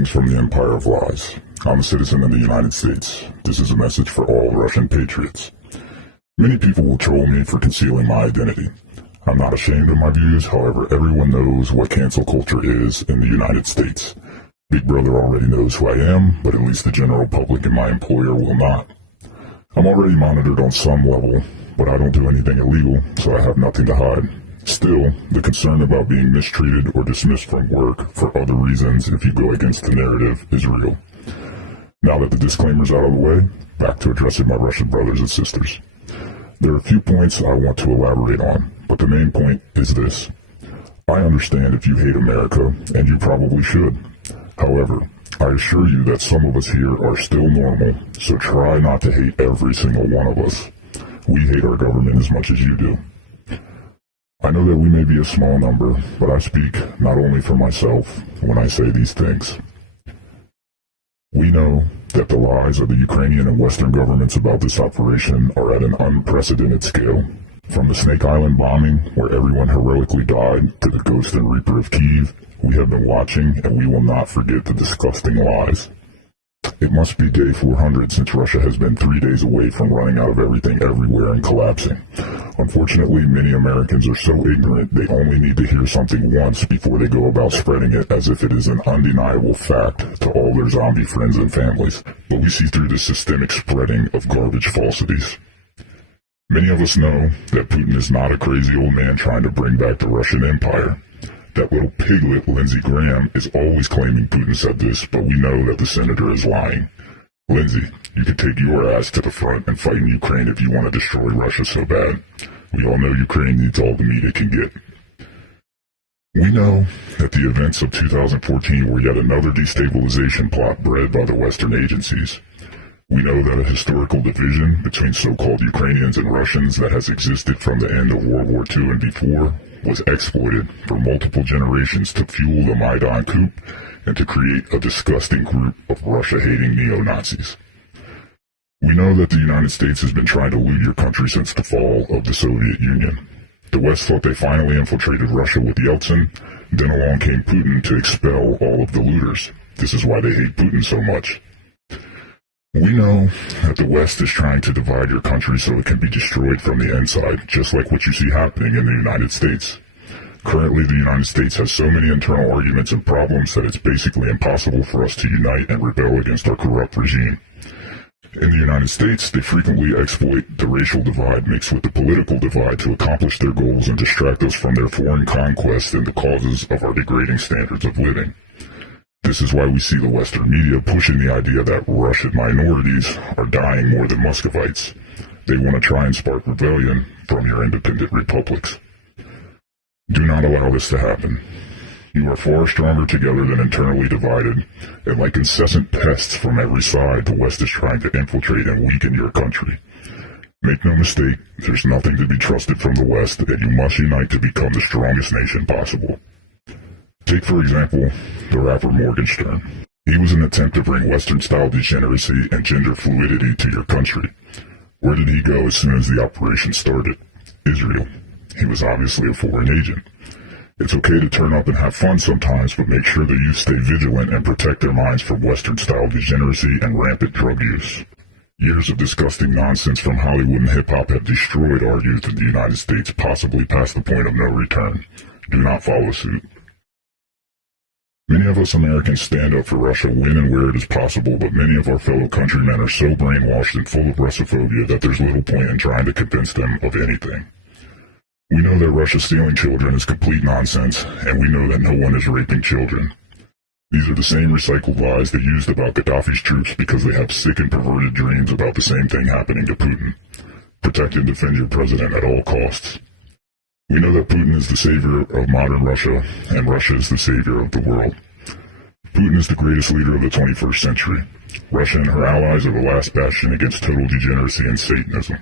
Greetings from the Empire of Lies. I'm a citizen of the United States. This is a message for all Russian patriots. Many people will troll me for concealing my identity. I'm not ashamed of my views, however, everyone knows what cancel culture is in the United States. Big Brother already knows who I am, but at least the general public and my employer will not. I'm already monitored on some level, but I don't do anything illegal, so I have nothing to hide. Still, the concern about being mistreated or dismissed from work for other reasons if you go against the narrative is real. Now that the disclaimer's out of the way, back to addressing my Russian brothers and sisters. There are a few points I want to elaborate on, but the main point is this. I understand if you hate America, and you probably should. However, I assure you that some of us here are still normal, so try not to hate every single one of us. We hate our government as much as you do. I know that we may be a small number, but I speak not only for myself when I say these things. We know that the lies of the Ukrainian and Western governments about this operation are at an unprecedented scale. From the Snake Island bombing, where everyone heroically died, to the Ghost and Reaper of Kyiv, we have been watching and we will not forget the disgusting lies. It must be day 400 since Russia has been 3 days away from running out of everything everywhere and collapsing. Unfortunately, many Americans are so ignorant they only need to hear something once before they go about spreading it as if it is an undeniable fact to all their zombie friends and families. But we see through the systemic spreading of garbage falsities. Many of us know that Putin is not a crazy old man trying to bring back the Russian Empire. That little piglet, Lindsey Graham, is always claiming Putin said this, but we know that the senator is lying. Lindsey, you can take your ass to the front and fight in Ukraine if you want to destroy Russia so bad. We all know Ukraine needs all the meat it can get. We know that the events of 2014 were yet another destabilization plot bred by the Western agencies. We know that a historical division between so-called Ukrainians and Russians that has existed from the end of World War II and before was exploited for multiple generations to fuel the Maidan coup and to create a disgusting group of Russia-hating neo-Nazis. We know that the United States has been trying to loot your country since the fall of the Soviet Union. The West thought they finally infiltrated Russia with Yeltsin, then along came Putin to expel all of the looters. This is why they hate Putin so much. We know that the West is trying to divide your country so it can be destroyed from the inside, just like what you see happening in the United States. Currently, the United States has so many internal arguments and problems that it's basically impossible for us to unite and rebel against our corrupt regime. In the United States, they frequently exploit the racial divide mixed with the political divide to accomplish their goals and distract us from their foreign conquest and the causes of our degrading standards of living. This is why we see the Western media pushing the idea that Russian minorities are dying more than Muscovites. They want to try and spark rebellion from your independent republics. Do not allow this to happen. You are far stronger together than internally divided, and like incessant pests from every side, the West is trying to infiltrate and weaken your country. Make no mistake, there's nothing to be trusted from the West, and you must unite to become the strongest nation possible. Take, for example, the rapper Morgenstern. He was an attempt to bring Western-style degeneracy and gender fluidity to your country. Where did he go as soon as the operation started? Israel. He was obviously a foreign agent. It's okay to turn up and have fun sometimes, but make sure the youth stay vigilant and protect their minds from Western-style degeneracy and rampant drug use. Years of disgusting nonsense from Hollywood and hip-hop have destroyed our youth in the United States, possibly past the point of no return. Do not follow suit. Many of us Americans stand up for Russia when and where it is possible, but many of our fellow countrymen are so brainwashed and full of Russophobia that there's little point in trying to convince them of anything. We know that Russia stealing children is complete nonsense, and we know that no one is raping children. These are the same recycled lies they used about Gaddafi's troops because they have sick and perverted dreams about the same thing happening to Putin. Protect and defend your president at all costs. We know that Putin is the savior of modern Russia, and Russia is the savior of the world. Putin is the greatest leader of the 21st century. Russia and her allies are the last bastion against total degeneracy and Satanism.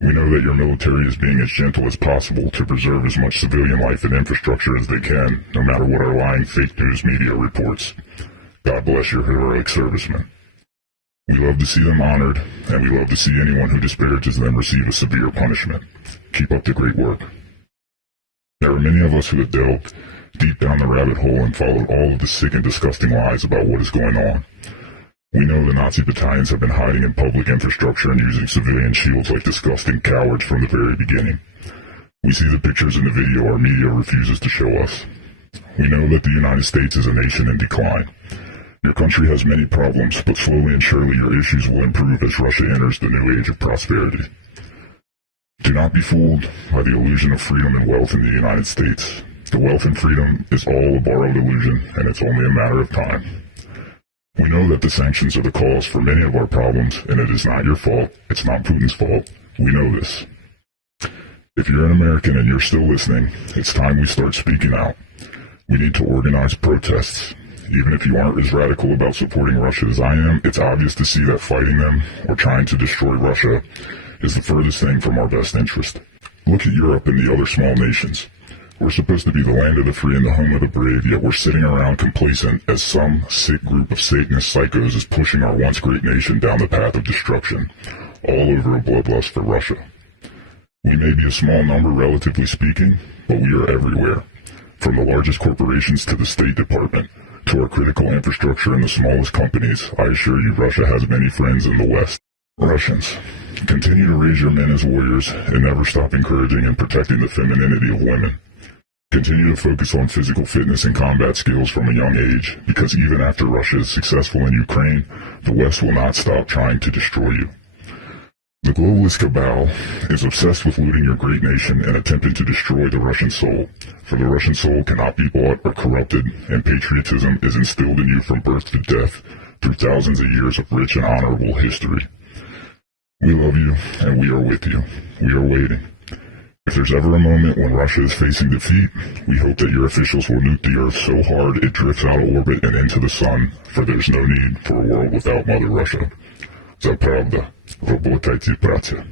We know that your military is being as gentle as possible to preserve as much civilian life and infrastructure as they can, no matter what our lying fake news media reports. God bless your heroic servicemen. We love to see them honored, and we love to see anyone who disparages them receive a severe punishment. Keep up the great work. There are many of us who have delved deep down the rabbit hole and followed all of the sick and disgusting lies about what is going on. We know the Nazi battalions have been hiding in public infrastructure and using civilian shields like disgusting cowards from the very beginning. We see the pictures in the video our media refuses to show us. We know that the United States is a nation in decline. Your country has many problems, but slowly and surely your issues will improve as Russia enters the new age of prosperity. Do not be fooled by the illusion of freedom and wealth in the United States. The wealth and freedom is all a borrowed illusion, and it's only a matter of time. We know that the sanctions are the cause for many of our problems, and it is not your fault. It's not Putin's fault. We know this. If you're an American and you're still listening, it's time we start speaking out. We need to organize protests. Even if you aren't as radical about supporting Russia as I am, it's obvious to see that fighting them or trying to destroy Russia is the furthest thing from our best interest. Look at Europe and the other small nations. We're supposed to be the land of the free and the home of the brave, yet we're sitting around complacent as some sick group of Satanist psychos is pushing our once great nation down the path of destruction, all over a bloodlust for Russia. We may be a small number, relatively speaking, but we are everywhere. From the largest corporations to the State Department, to our critical infrastructure and the smallest companies, I assure you Russia has many friends in the West. Russians, continue to raise your men as warriors and never stop encouraging and protecting the femininity of women. Continue to focus on physical fitness and combat skills from a young age, because even after Russia is successful in Ukraine, the West will not stop trying to destroy you. The globalist cabal is obsessed with looting your great nation and attempting to destroy the Russian soul. For the Russian soul cannot be bought or corrupted, and patriotism is instilled in you from birth to death through thousands of years of rich and honorable history. We love you, and we are with you. We are waiting. If there's ever a moment when Russia is facing defeat, we hope that your officials will nuke the Earth so hard it drifts out of orbit and into the sun, for there's no need for a world without Mother Russia. За правда, работайте, братья.